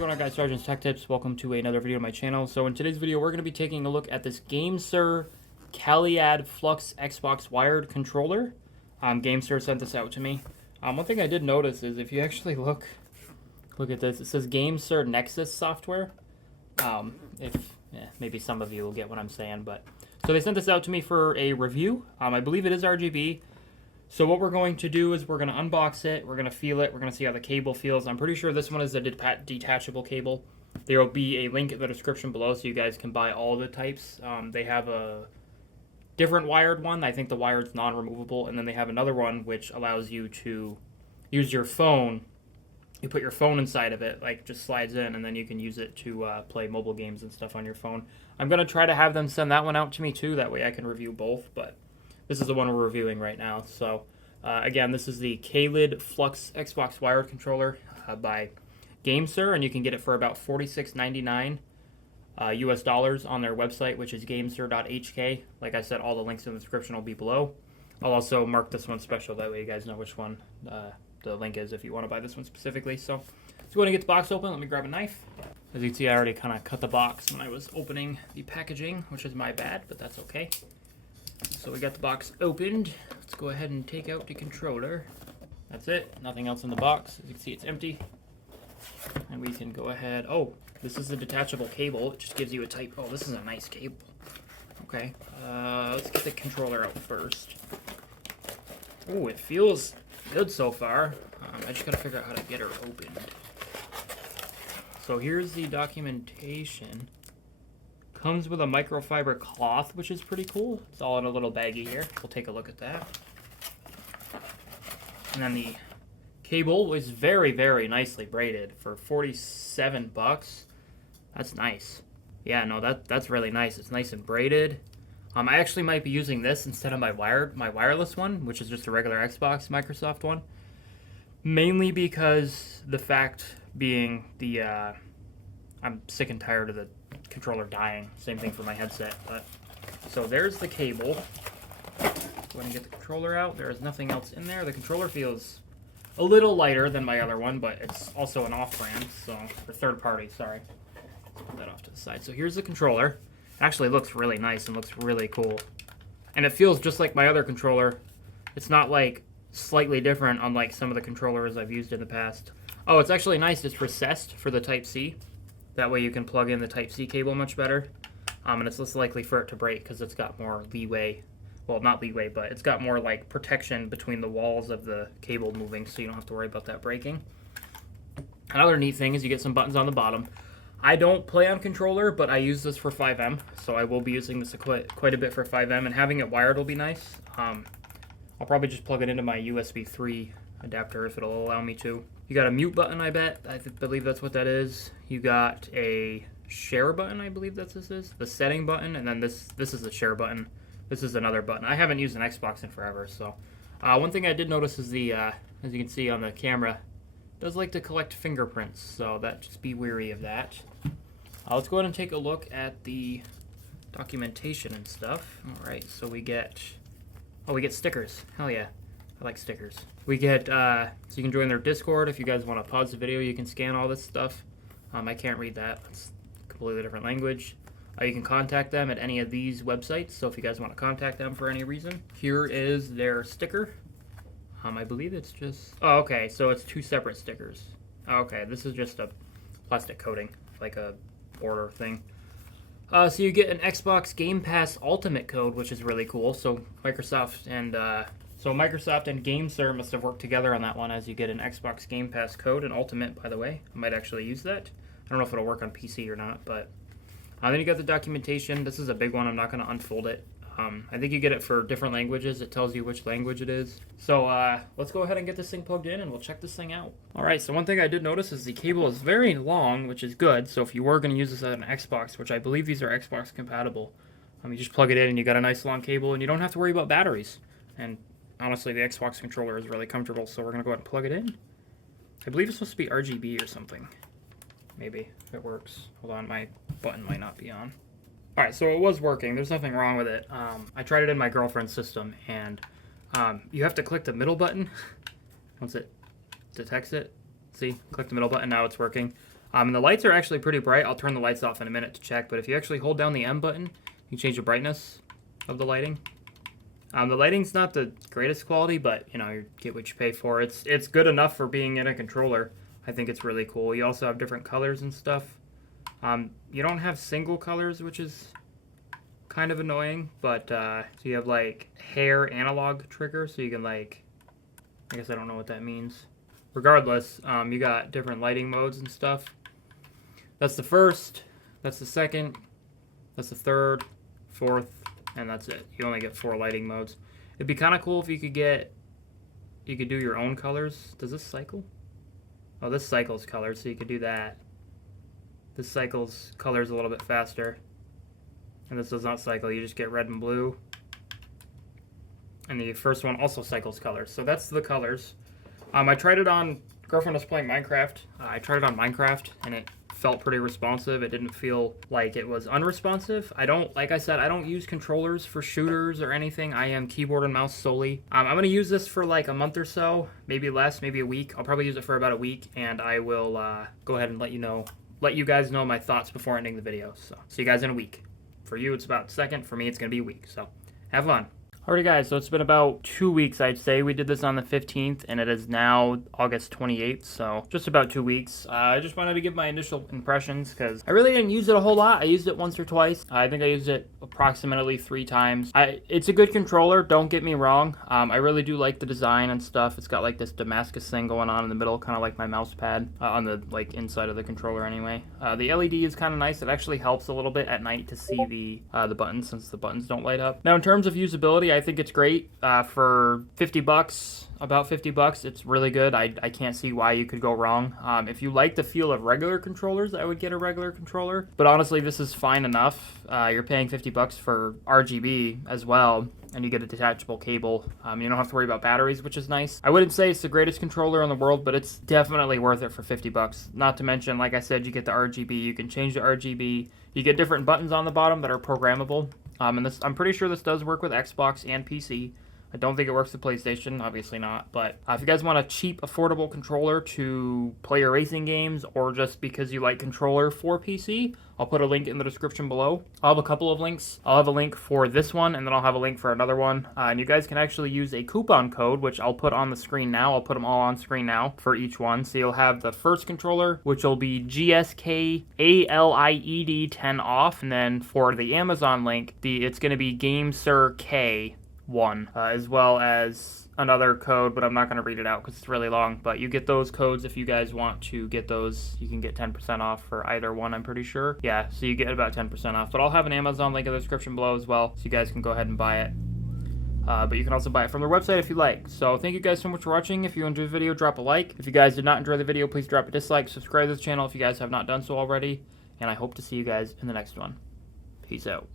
going on, guys? SargeantsTechTips. Welcome to another video on my channel. So in today's video, we're going to be taking a look at this GameSir Kaleid Flux Xbox wired controller. GameSir sent this out to me. One thing I did notice is if you actually look at this, it says GameSir Nexus software. Maybe some of you will get what I'm saying, but so they sent this out to me for a review. I believe it is RGB. So what we're going to do is we're going to unbox it, we're going to feel it, we're going to see how the cable feels. I'm pretty sure this one is a detachable cable. There will be a link in the description below so you guys can buy all the types. They have a different wired one. I think the wired's non-removable, and then they have another one which allows you to use your phone. You put your phone inside of it, like just slides in, and then you can use it to play mobile games and stuff on your phone. I'm going to try to have them send that one out to me too, that way I can review both, but this is the one we're reviewing right now. So, again, this is the Kaleid Flux Xbox wired controller by GameSir, and you can get it for about $46.99 US dollars on their website, which is GameSir.hk. Like I said, all the links in the description will be below. I'll also mark this one special, that way you guys know which one the link is if you want to buy this one specifically. So go ahead and get the box open. Let me grab a knife. As you can see, I already kind of cut the box when I was opening the packaging, which is my bad, but that's okay. So we got the box opened. Let's go ahead and take out the controller. That's it. Nothing else in the box. As you can see, it's empty. And we can go ahead. Oh, this is a detachable cable. It just gives you a type. Oh, this is a nice cable. Okay. Let's get the controller out first. Oh, it feels good so far. I just got to figure out how to get her opened. So here's the documentation. Comes with a microfiber cloth, which is pretty cool. It's all in a little baggie here. We'll take a look at that. And then the cable is very, very nicely braided for 47 bucks. That's nice. Yeah, no, that's really nice. It's nice and braided. I actually might be using this instead of my wireless one, which is just a regular Xbox Microsoft one. Mainly because the fact being I'm sick and tired of the controller dying. Same thing for my headset. But so there's the cable. Go ahead and get the controller out. There is nothing else in there. The controller feels a little lighter than my other one, but it's also an off-brand, so or third party. Sorry. Let's put that off to the side. So here's the controller. Actually looks really nice and looks really cool, and it feels just like my other controller. It's not like slightly different, unlike some of the controllers I've used in the past. Oh, it's actually nice. It's recessed for the Type-C. That way you can plug in the Type-C cable much better. And it's less likely for it to break because it's got more leeway. Well, not leeway, but it's got more like protection between the walls of the cable moving, so you don't have to worry about that breaking. Another neat thing is you get some buttons on the bottom. I don't play on controller, but I use this for 5M, so I will be using this quite a bit for 5M, and having it wired will be nice. I'll probably just plug it into my USB 3 adapter if it'll allow me to. You got a mute button, I bet. I believe that's what that is. You got a share button, I believe that's this is. The setting button, and then this is the share button. This is another button. I haven't used an Xbox in forever, so. One thing I did notice is the, as you can see on the camera, it does like to collect fingerprints, so just be wary of that. Let's go ahead and take a look at the documentation and stuff. All right, so we get stickers. Hell yeah. I like stickers. We get, so you can join their Discord. If you guys want to pause the video, you can scan all this stuff. I can't read that. It's a completely different language. You can contact them at any of these websites, so if you guys want to contact them for any reason. Here is their sticker. I believe it's just, oh, okay, so it's two separate stickers. Okay, this is just a plastic coating, like a border thing. So you get an Xbox Game Pass Ultimate code, which is really cool. So Microsoft and GameSir must have worked together on that one, as you get an Xbox Game Pass code, an Ultimate, by the way. I might actually use that. I don't know if it'll work on PC or not, but then you got the documentation. This is a big one. I'm not going to unfold it. I think you get it for different languages. It tells you which language it is. So let's go ahead and get this thing plugged in, and we'll check this thing out. All right, so one thing I did notice is the cable is very long, which is good. So if you were going to use this as an Xbox, which I believe these are Xbox compatible, you just plug it in, and you got a nice long cable, and you don't have to worry about batteries. And honestly, the Xbox controller is really comfortable, so we're going to go ahead and plug it in. I believe it's supposed to be RGB or something. Maybe, if it works. Hold on, my button might not be on. Alright, so it was working. There's nothing wrong with it. I tried it in my girlfriend's system, and you have to click the middle button once it detects it. See? Click the middle button, now it's working. And the lights are actually pretty bright. I'll turn the lights off in a minute to check, but if you actually hold down the M button, you change the brightness of the lighting. The lighting's not the greatest quality, but you know, you get what you pay for. It's good enough for being in a controller. I think it's really cool. You also have different colors and stuff. You don't have single colors, which is kind of annoying, but so you have like hair analog trigger, so you can like, I guess I don't know what that means. Regardless, you got different lighting modes and stuff. That's the first, that's the second, that's the third, fourth, and that's it. You only get 4 lighting modes. It'd be kind of cool if you could do your own colors. Does this cycle? Oh, this cycles colors, so you could do that. This cycles colors a little bit faster. And this does not cycle, you just get red and blue. And the first one also cycles colors. So that's the colors. I tried it on, girlfriend was playing Minecraft. I tried it on Minecraft and it felt pretty responsive. It didn't feel like it was unresponsive. Like I said, I don't use controllers for shooters or anything. I am keyboard and mouse solely. I'm going to use this for like a month or so, maybe less, maybe a week. I'll probably use it for about a week, and I will go ahead and let you guys know my thoughts before ending the video. So see you guys in a week. For you, it's about a second. For me, it's going to be a week. So have fun. Alrighty guys, so it's been about 2 weeks, I'd say. We did this on the 15th, and it is now August 28th, so just about 2 weeks. I just wanted to give my initial impressions, because I really didn't use it a whole lot. I used it once or twice. I think I used it approximately 3 times. It's a good controller, don't get me wrong. I really do like the design and stuff. It's got like this Damascus thing going on in the middle, kind of like my mouse pad, on the like inside of the controller anyway. The LED is kind of nice. It actually helps a little bit at night to see the buttons, since the buttons don't light up. Now in terms of usability, I think it's great. For 50 bucks, about 50 bucks, it's really good. I can't see why you could go wrong. If you like the feel of regular controllers, I would get a regular controller. But honestly, this is fine enough. You're paying 50 bucks for RGB as well, and you get a detachable cable. You don't have to worry about batteries, which is nice. I wouldn't say it's the greatest controller in the world, but it's definitely worth it for 50 bucks. Not to mention, like I said, you get the RGB. You can change the RGB. You get different buttons on the bottom that are programmable. And this, I'm pretty sure this does work with Xbox and PC. I don't think it works with PlayStation, obviously not. But if you guys want a cheap, affordable controller to play your racing games, or just because you like controller for PC, I'll put a link in the description below. I'll have a couple of links. I'll have a link for this one, and then I'll have a link for another one. And you guys can actually use a coupon code, which I'll put on the screen now. I'll put them all on screen now for each one. So you'll have the first controller, which will be GSKALIED 10 off. And then for the Amazon link, it's going to be GameSir Kaleid 1, as well as another code, but I'm not going to read it out because it's really long. But you get those codes if you guys want to get those. You can get 10% off for either one, I'm pretty sure. Yeah, so you get about 10% off. But I'll have an Amazon link in the description below as well, so you guys can go ahead and buy it. But you can also buy it from their website if you like. So thank you guys so much for watching. If you enjoyed the video, drop a like. If you guys did not enjoy the video, please drop a dislike. Subscribe to this channel if you guys have not done so already. And I hope to see you guys in the next one. Peace out.